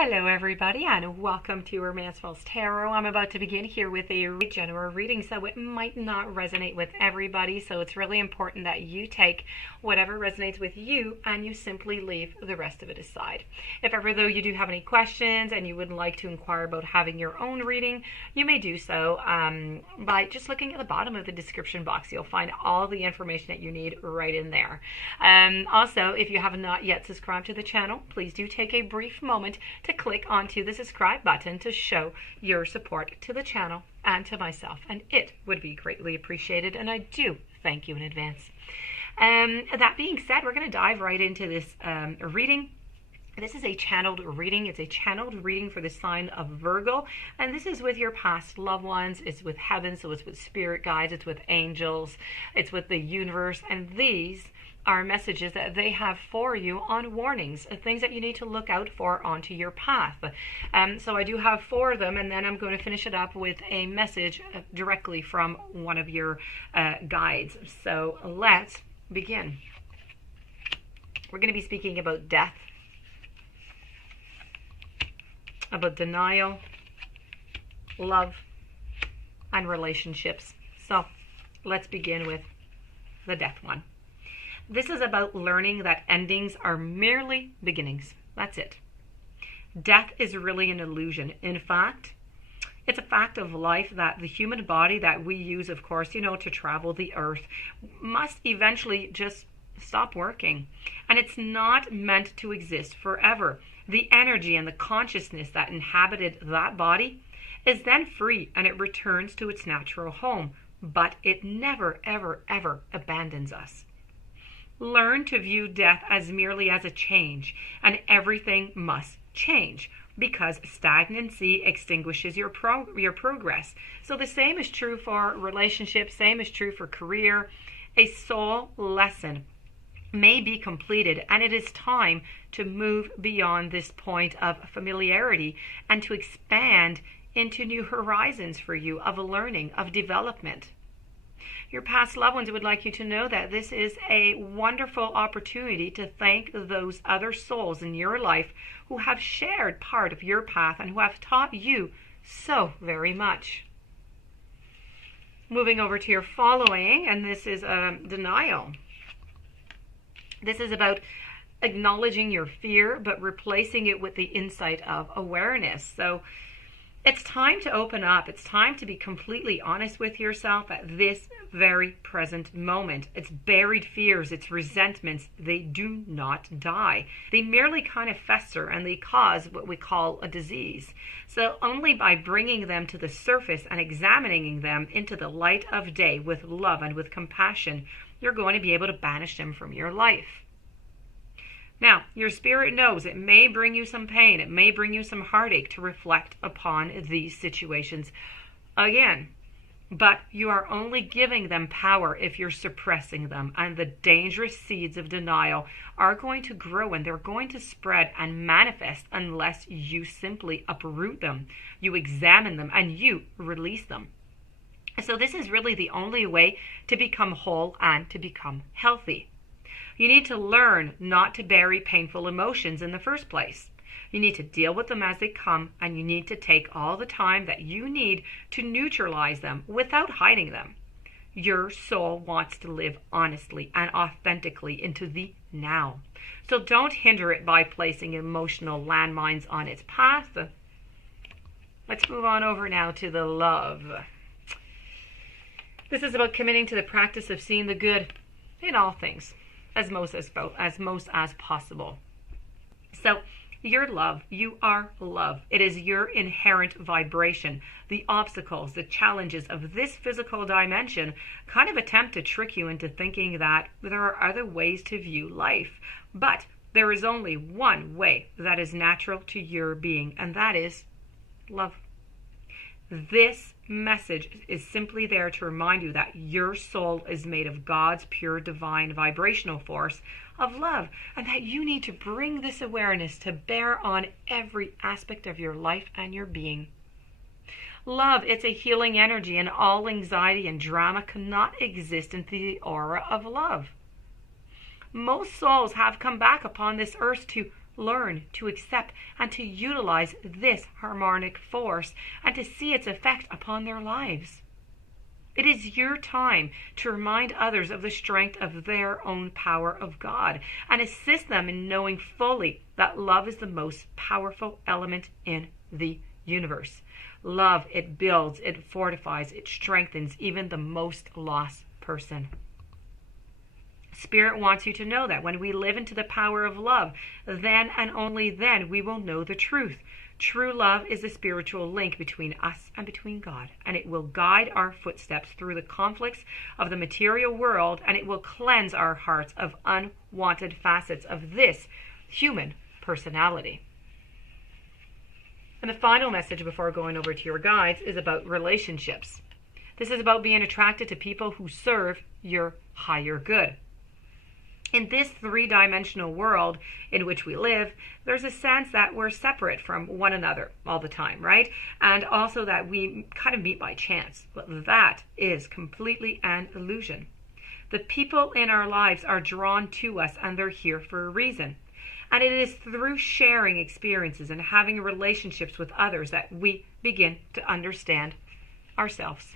Hello everybody and welcome to Romancefull's Tarot. I'm about to begin here with a general reading, so it might not resonate with everybody, so it's really important that you take whatever resonates with you and you simply leave the rest of it aside. If ever though you do have any questions and you would like to inquire about having your own reading, you may do so by just looking at the bottom of the description box. You'll find all the information that you need right in there. Also, if you have not yet subscribed to the channel, please do take a brief moment to click onto the subscribe button to show your support to the channel and to myself, and it would be greatly appreciated, and I do thank you in advance. That being said, we're going to dive right into this reading. This is a channeled reading. It's a channeled reading for the sign of Virgo, and this is with your past loved ones. It's with heaven, so it's with spirit guides, it's with angels, it's with the universe, and these are messages that they have for you on warnings, things that you need to look out for onto your path. So I do have 4 of them, and then I'm going to finish it up with a message directly from one of your guides. So let's begin. We're going to be speaking about death, about denial, love, and relationships. So let's begin with the death one. This is about learning that endings are merely beginnings. That's it. Death is really an illusion. In fact, it's a fact of life that the human body that we use, of course, to travel the earth must eventually just stop working. And it's not meant to exist forever. The energy and the consciousness that inhabited that body is then free and it returns to its natural home. But it never, ever, ever abandons us. Learn to view death as merely as a change, and everything must change because stagnancy extinguishes your progress. So the same is true for relationships, same is true for career. A soul lesson may be completed, and it is time to move beyond this point of familiarity and to expand into new horizons for you of learning, of development. Your past loved ones would like you to know that this is a wonderful opportunity to thank those other souls in your life who have shared part of your path and who have taught you so very much. Moving over to your following, and this is denial. This is about acknowledging your fear, but replacing it with the insight of awareness. So it's time to open up. It's time to be completely honest with yourself at this very present moment. It's buried fears, it's resentments. They do not die. They merely kind of fester and they cause what we call a disease. So only by bringing them to the surface and examining them into the light of day with love and with compassion, you're going to be able to banish them from your life. Now, your spirit knows it may bring you some pain, it may bring you some heartache to reflect upon these situations again. But you are only giving them power if you're suppressing them. And the dangerous seeds of denial are going to grow and they're going to spread and manifest unless you simply uproot them, you examine them, and you release them. So this is really the only way to become whole and to become healthy. You need to learn not to bury painful emotions in the first place. You need to deal with them as they come, and you need to take all the time that you need to neutralize them without hiding them. Your soul wants to live honestly and authentically into the now. So don't hinder it by placing emotional landmines on its path. Let's move on over now to the love. This is about committing to the practice of seeing the good in all things, as most as possible. So your love, you are love. It is your inherent vibration. The obstacles, the challenges of this physical dimension kind of attempt to trick you into thinking that there are other ways to view life. But there is only one way that is natural to your being, and that is love. This message is simply there to remind you that your soul is made of God's pure divine vibrational force of love, and that you need to bring this awareness to bear on every aspect of your life and your being. Love, it's a healing energy, and all anxiety and drama cannot exist in the aura of love. Most souls have come back upon this earth to learn to accept and to utilize this harmonic force and to see its effect upon their lives. It is your time to remind others of the strength of their own power of God and assist them in knowing fully that love is the most powerful element in the universe. Love, it builds, it fortifies, it strengthens even the most lost person. Spirit wants you to know that when we live into the power of love, then and only then we will know the truth. True love is the spiritual link between us and between God, and it will guide our footsteps through the conflicts of the material world, and it will cleanse our hearts of unwanted facets of this human personality. And the final message before going over to your guides is about relationships. This is about being attracted to people who serve your higher good. In this three-dimensional world in which we live, there's a sense that we're separate from one another all the time, right? And also that we kind of meet by chance. But that is completely an illusion. The people in our lives are drawn to us and they're here for a reason. And it is through sharing experiences and having relationships with others that we begin to understand ourselves.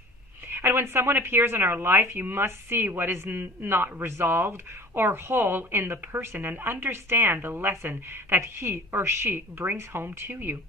And when someone appears in our life, you must see what is not resolved or whole in the person and understand the lesson that he or she brings home to you.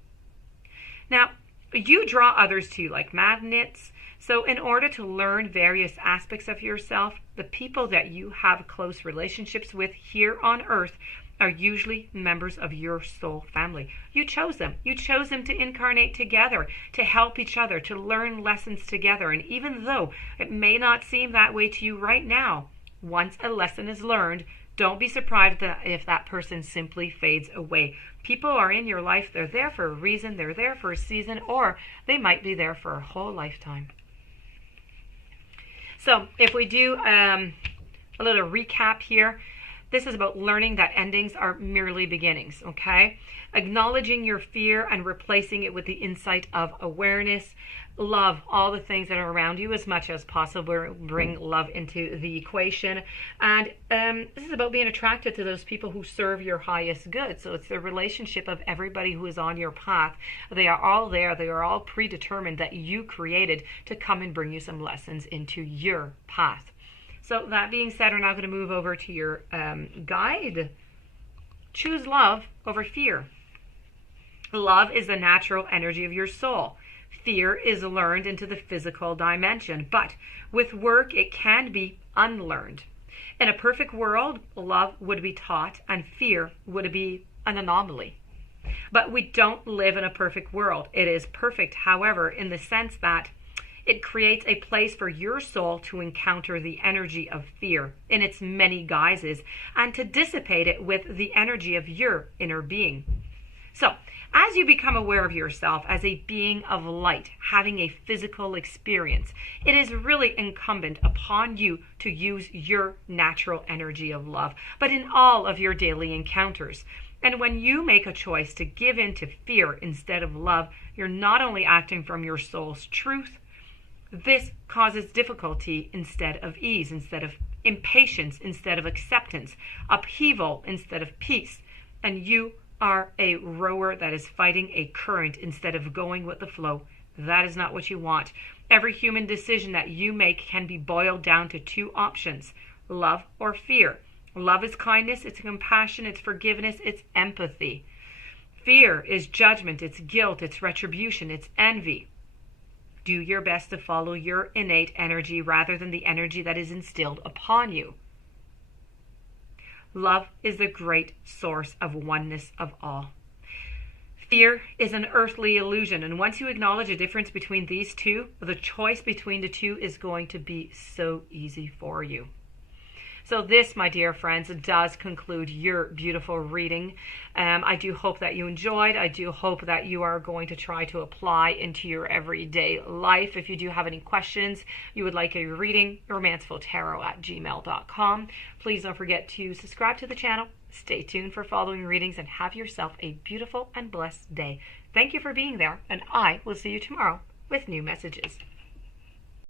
Now, you draw others to you like magnets. So in order to learn various aspects of yourself, the people that you have close relationships with here on earth are usually members of your soul family. You chose them. You chose them to incarnate together, to help each other, to learn lessons together. And even though it may not seem that way to you right now, once a lesson is learned, don't be surprised if that person simply fades away. People are in your life. They're there for a reason. They're there for a season, or they might be there for a whole lifetime. So if we do a little recap here, this is about learning that endings are merely beginnings, okay? Acknowledging your fear and replacing it with the insight of awareness. Love all the things that are around you as much as possible. Bring love into the equation. And this is about being attracted to those people who serve your highest good. So it's the relationship of everybody who is on your path. They are all there. They are all predetermined that you created to come and bring you some lessons into your path. So that being said, we're now going to move over to your guide. Choose love over fear. Love is the natural energy of your soul. Fear is learned into the physical dimension, but with work, it can be unlearned. In a perfect world, love would be taught and fear would be an anomaly. But we don't live in a perfect world. It is perfect, however, in the sense that it creates a place for your soul to encounter the energy of fear in its many guises and to dissipate it with the energy of your inner being. So, as you become aware of yourself as a being of light, having a physical experience, it is really incumbent upon you to use your natural energy of love, but in all of your daily encounters. And when you make a choice to give in to fear instead of love, you're not only acting from your soul's truth. This causes difficulty instead of ease, instead of impatience instead of acceptance, upheaval instead of peace. And you are a rower that is fighting a current instead of going with the flow. That is not what you want. Every human decision that you make can be boiled down to two options: love or fear. Love is kindness, it's compassion, it's forgiveness, it's empathy. Fear is judgment, it's guilt, it's retribution, it's envy. Do your best to follow your innate energy rather than the energy that is instilled upon you. Love is the great source of oneness of all. Fear is an earthly illusion, and once you acknowledge a difference between these two, the choice between the two is going to be so easy for you. So this, my dear friends, does conclude your beautiful reading. I do hope that you enjoyed. I do hope that you are going to try to apply into your everyday life. If you do have any questions, you would like a reading, romancefulltarot@gmail.com. Please don't forget to subscribe to the channel. Stay tuned for following readings and have yourself a beautiful and blessed day. Thank you for being there, and I will see you tomorrow with new messages.